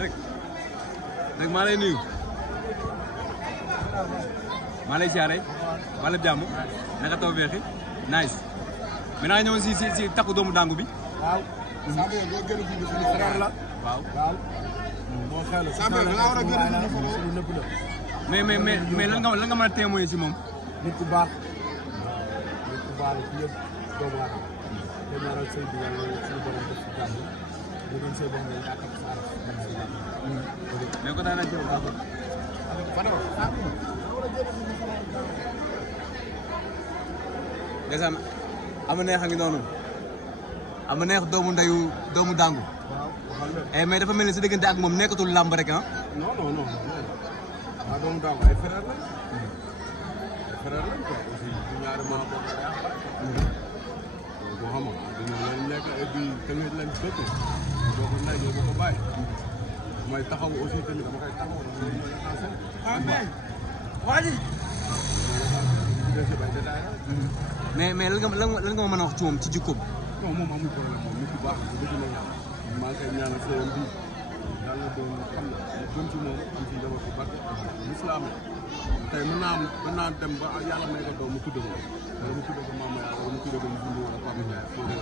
rek maa lay nuyu maa lay siyaare maa lay jàmm naka taw beexi nice maintenant ñëwoon si takku doomu dangu bi. waaw. Samb yow doo gën a dund suñu frère la. waaw. moo xew la Samb yow da ngaa war a gën a dund suñu nëpp la. mais lan nga mën a témoigner si moom. nit ku baax. nit ku baax la ci yëpp doomu aadama. te ñaaral sëy bi yàlla suñu borom def ci jàmm. ñu doon sëy boo xam ne yaa takk sa araf. mais ko daan ak yow baax ndeysaan ama neex a ngi noonu ama neex doomu dangu mais dafa mel ni sa diggante ak moom nekkatul làmb rek ah. non waaw doomu dangu ay frère lañ. ay frère lañ quoi aussi ñaari maa bokk boo xam nga dañu leen nekk et puis tamit lañ dëkk boo ko nay boo ko bàyyi may taxaw aussi tamit dama koy taxaw mais lan nga mën a wax ci moom ci jikkoom. non moom amul problème moom nit ku baax bu dëgg la maa ngi koy ñaanal seen bi yàlla doon xam na gën ci moom am ci njaboot bu bari lislaam tey mën naa dem ba yàlla may ko doom mu tudde ko wala mu tudde ko maama yàlla wala mu tudde ko mu dund wala papa Ndiaye foo dee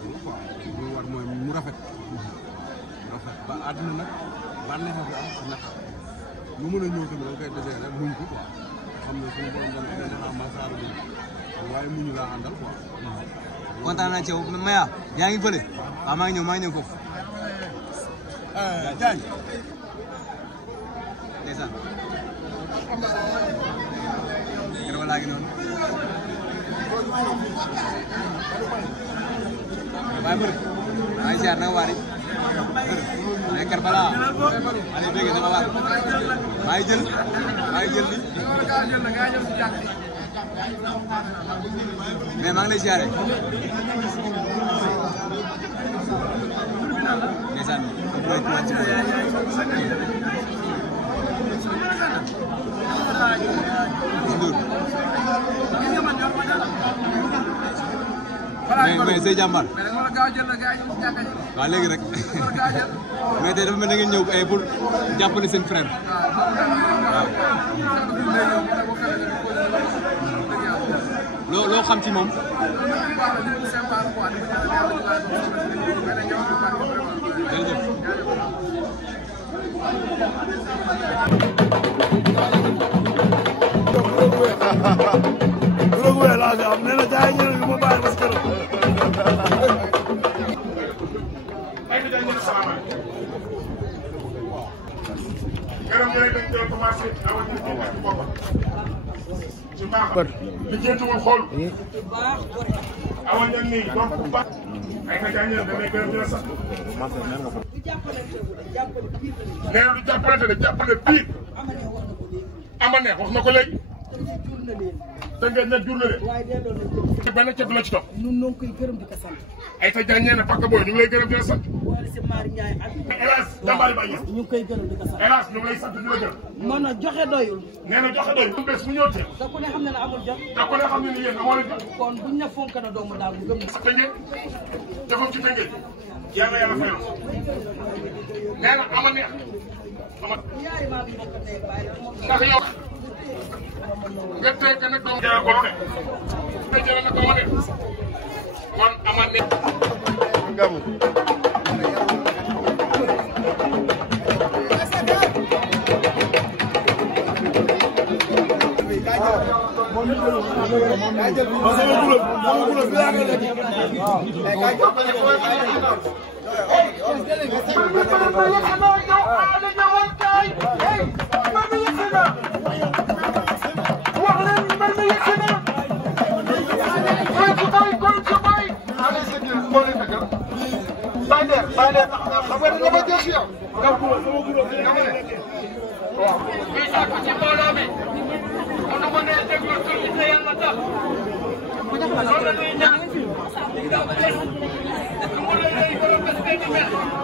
loolu quoi li mu war mooy mu rafet ba àdduna nag bànneex bi am ndax lu mën a ñëw tamit da nga koy desee rek muñ ko quoi xam ne suñu borom dana koy defar masaara bi waaye muñu laa àndal quoi. kontaan naa ci yow Maya yaa ngi fële waaw maa ngi ñëw foofu. Diagne. ndeysaan. keroog laa ngi noonu. waaye bëri maa ngi ziar na nga waari mais Karbala allez dégg nga waar maa ngi jël li mais maa ngi lay ziare ndeysaan mooy wàcc mais say jàmbaar waaw léegi rek mais tey dafa mel da ngeen ñëw pour jàppale seen frère waaw loo xam ci moom. li jëntuwul xool awa ñan nii donc bu baax ay na jàññeen damay gërëm dina sax nee na du jàppalante de jàppale biir ama neex wax na ko léegi te ngeen ne jur na de benn ceeb la ci topp ñun ñoo ngi koy gërëm di ko sant ay ta jàññeen parce que booy ñu ngi lay gërëm dina sant boole si Mari Ndiaye ak hélas jàmbaari ba ñu ngi koy gërëm di ko sant hélas ñu ngi lay sant di la gërëm mën a joxe doyul nee na joxe doy bés bu ñëw tee da ku ne xam ne ne amul jot da ko ne xam ne ni yéen amoo leen jot kon buñ ne fonk na doomu daal bu gëm sa tëngee defam ci tëngee yàlla yàlla fayal nee na ama neex ama ñaari maa bi bokk ndey bàyyi ndax yow nga teg nag doom jëral ko lu ne te jëral na ko ma neex kon ama neex gamu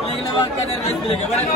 léegi nag waa Kader expliqué ba ne